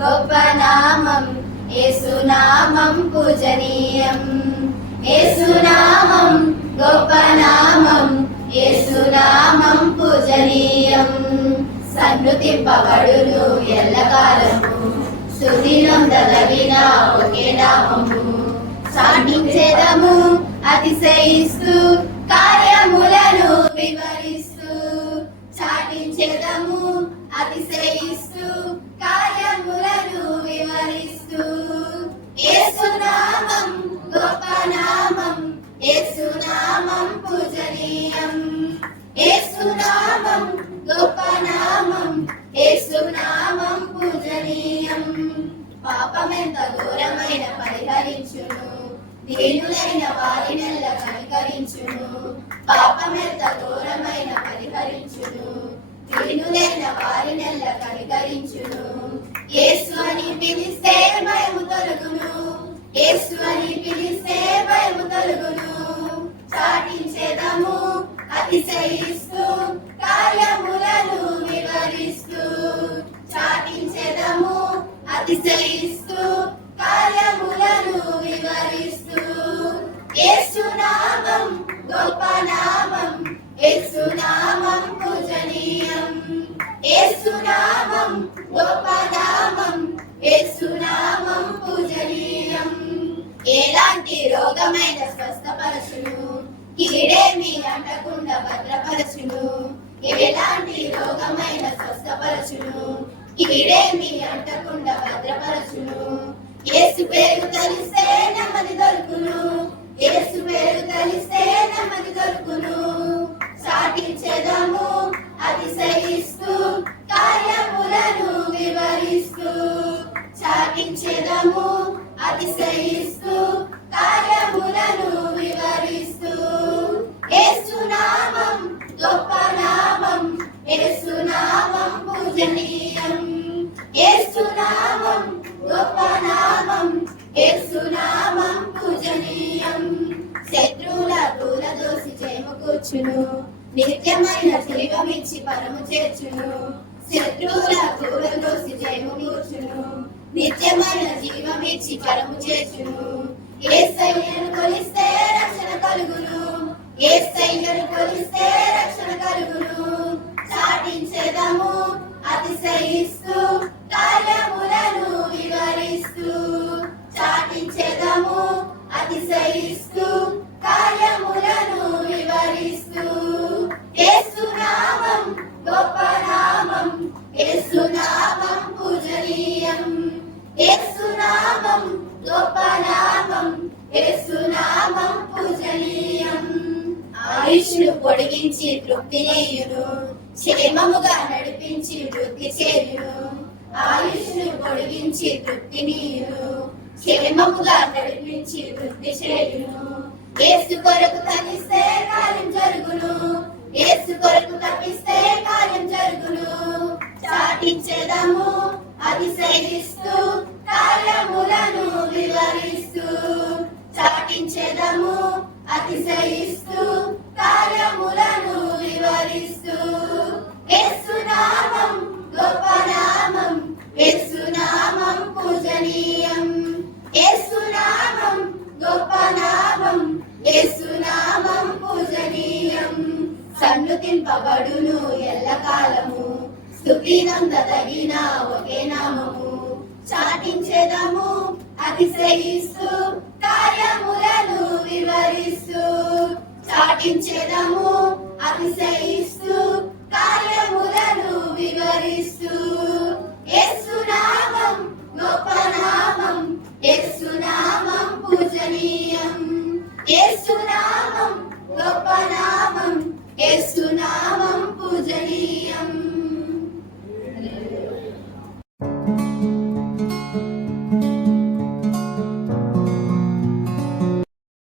గొప్ప నామం యేసునామం పూజనీయం. యేసునామం గొప్ప నామం యేసునామం పూజనీయం. సన్నుతింపబడును ఎల్లకాలము స్తుతినొందదగిన ఒకే నామము. సాటించెదము అతిశయిస్తూ కార్యములను వివరిస్తూ. చాటించెదము అతిశయిస్తూ కార్యములను వివరిస్తూ. యేసునామం గొప్ప నామం యేసునామం పూజనీయం. యేసునామం గొప్ప నామం యేసునామం పూజనీయం. పాపమెంత ఘోరమైన పరిహరించును, దీనులైన వారినెల్ల కనికరించును. పాపమెంత ఘోరమైన పరిహరించును, దీనులైన వారినెల్ల కనికరించును. యేసు అని పిలిస్తే భయము తొలగును, యేసు అని పిలిస్తే భయము తొలగును. చాటించెదము అతిశయిస్తూ కార్యములను వివరిస్తూ. చాటించెదము అతిశయిస్తూ కార్యములను వివరిస్తూ. యేసునామం గొప్ప నామం యేసునామం పూజనీయం. యేసునామం గొప్ప నామం యేసునామం పూజనీయం. ఎలాంటి రోగమైన స్వస్థపరచును, కీడేమి అంటకుండా భద్రపరచును. ఎలాంటి రోగమైన స్వస్థపరచును, కీడేమి అంటకుండా భద్రపరచును. యేసు పేరు తలిస్తే నెమ్మది దొరుకును, యేసు పేరు తలిస్తే నెమ్మది దొరుకును. సాటించెదము అతిశయిస్తూ కార్యములను వివరిస్తూ. చాటించెదము అతిశయిస్తూ కార్యములను వివరిస్తూ. యేసునామం గొప్ప నామం యేసునామం పూజనీయం. యేసునామం గొప్ప నామం యేసునామం పూజనీయం. శత్రువుల దూరదోసి జయము కూర్చును, నిత్యమైన జీవమిచ్చి పరము చేర్చును. శత్రువుల దూరదోసి జయము కూర్చును, నిత్యమైన జీవమిచ్చి పరము చేర్చును. యేసయ్యను కొలిస్తే రక్షణ కలుగును, యేసయ్యను కొలిస్తే రక్షణ కలుగును. చాటించెదము అతిశయిస్తూ కార్యములను వివరిస్తూ. చాటించెదము అతిశయిస్తూ కార్యములను వివరిస్తూ. యేసునామం గొప్ప నామం యేసునామం పూజనీయం. యేసునామం గొప్ప నామం యేసునామం పూజనీయం. ఆయుష్ను పొడిగించి తృప్తినేయును, క్షేమముగా నడిపించి వృద్ధి చేయును. ఆయుష్ను పొడిగించి తృప్తినీయును, క్షేమముగా నడిపించి వృద్ధి చేయును. యేసు కొరకు తప్పిస్తే కార్యం జరుగును, యేసు కొరకు తప్పిస్తే కార్యం జరుగును. చాటించెదము అతిశయిస్తూ కార్యములను వివరిస్తూ. చాటించెదము అతిశయిస్తూ కార్యములను వివరిస్తూ. యేసునామం గొప్ప నామం యేసునామం పూజనీయం. యేసునామం గొప్ప నామం యేసునామం పూజనీయం. సన్నుతింపబడును ఎల్లకాలము స్తుతినందదగిన ఒకే నామము. చాటించెదము అతిశయిస్తూ కార్యములను వివరిస్తూ. చాటించెదము అతిశయిస్తూ